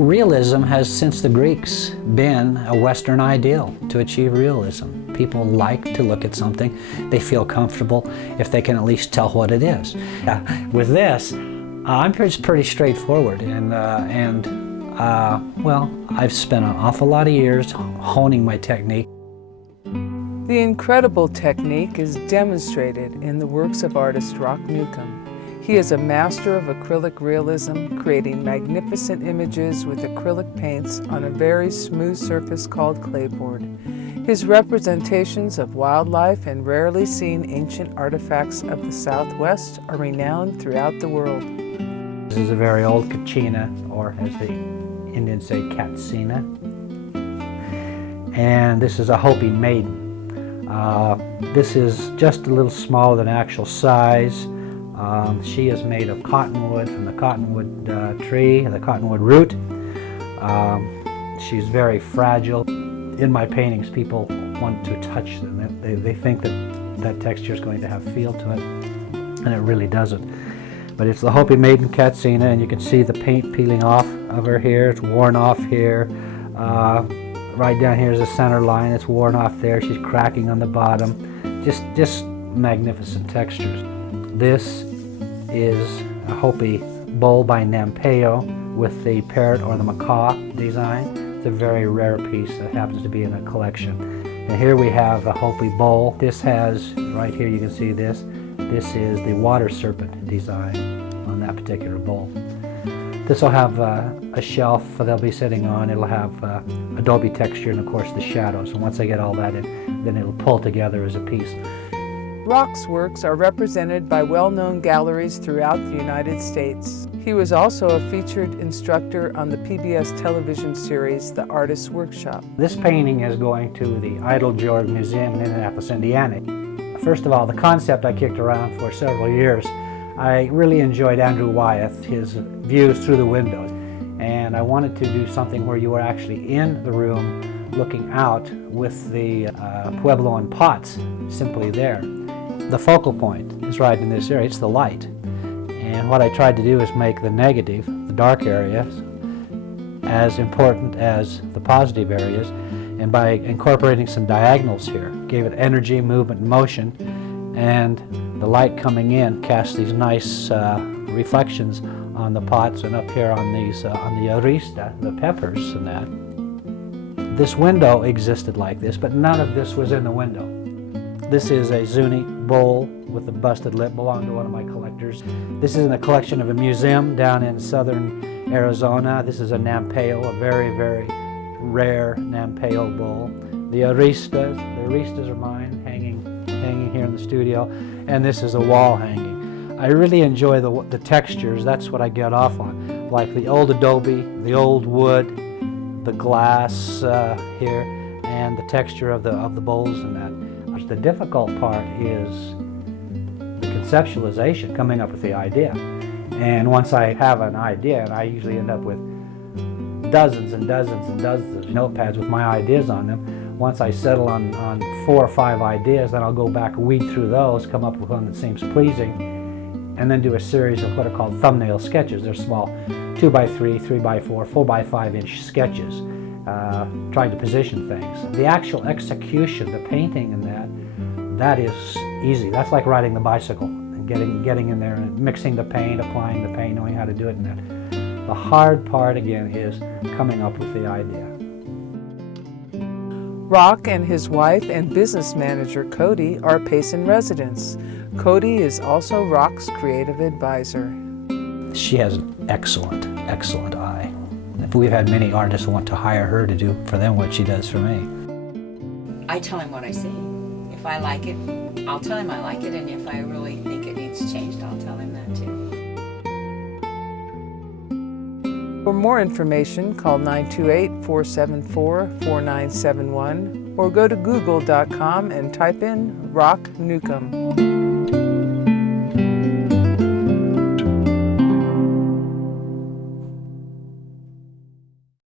Realism has, since the Greeks, been a Western ideal to achieve realism. People like to look at something, they feel comfortable if they can at least tell what it is. With this, I'm pretty straightforward, well, I've spent an awful lot of years honing my technique. The incredible technique is demonstrated in the works of artist Rock Newcombe. He is a master of acrylic realism, creating magnificent images with acrylic paints on a very smooth surface called clayboard. His representations of wildlife and rarely seen ancient artifacts of the Southwest are renowned throughout the world. This is a very old kachina, or as the Indians say, katsina. And this is a Hopi maiden. This is just a little smaller than actual size. She is made of cottonwood from the cottonwood tree, the cottonwood root. She's very fragile. In my paintings, people want to touch them. They think that texture is going to have feel to it, and it really doesn't. But it's the Hopi maiden Katsina, and you can see the paint peeling off of her here. It's worn off here. Right down here is the center line. It's worn off there. She's cracking on the bottom. Just magnificent textures. This is a Hopi bowl by Nampeo with the parrot or the macaw design. It's a very rare piece that happens to be in a collection. And here we have a Hopi bowl. This has, right here you can see this. This is the water serpent design on that particular bowl. This will have a shelf they'll be sitting on. It'll have adobe texture and of course the shadows. And once I get all that in, then it'll pull together as a piece. Rock's works are represented by well-known galleries throughout the United States. He was also a featured instructor on the PBS television series, The Artist's Workshop. This painting is going to the Idle George Museum in Indianapolis, Indiana. First of all, the concept I kicked around for several years. I really enjoyed Andrew Wyeth, his views through the windows, and I wanted to do something where you were actually in the room looking out with the Puebloan pots simply there. The focal point is right in this area. It's the light. And what I tried to do is make the negative, the dark areas, as important as the positive areas. And by incorporating some diagonals here, gave it energy, movement, motion, and the light coming in cast these nice reflections on the pots and up here on these, on the arista, the peppers and that. This window existed like this, but none of this was in the window. This is a Zuni bowl with a busted lip, belonged to one of my collectors. This is in the collection of a museum down in southern Arizona. This is a Nampeo, a very, very rare Nampeo bowl. The aristas are mine, hanging here in the studio, and this is a wall hanging. I really enjoy the textures. That's what I get off on, like the old adobe, the old wood, the glass here, and the texture of the bowls and that. The difficult part is the conceptualization, coming up with the idea. And once I have an idea, and I usually end up with dozens and dozens and dozens of notepads with my ideas on them. Once I settle on 4 or 5 ideas, then I'll go back, weed through those, come up with one that seems pleasing, and then do a series of what are called thumbnail sketches. They're small 2x3, 3x4, 4x5 inch sketches, trying to position things. The actual execution, the painting and that is easy. That's like riding the bicycle and getting in there and mixing the paint, applying the paint, knowing how to do it and that. The hard part, again, is coming up with the idea. Rock and his wife and business manager, Cody, are Payson residents. Cody is also Rock's creative advisor. She has an excellent, excellent eye. We've had many artists who want to hire her to do for them what she does for me. I tell him what I see. If I like it, I'll tell him I like it, and if I really think it needs changed, I'll tell him that too. For more information, call 928-474-4971 or go to google.com and type in Rock Newcombe.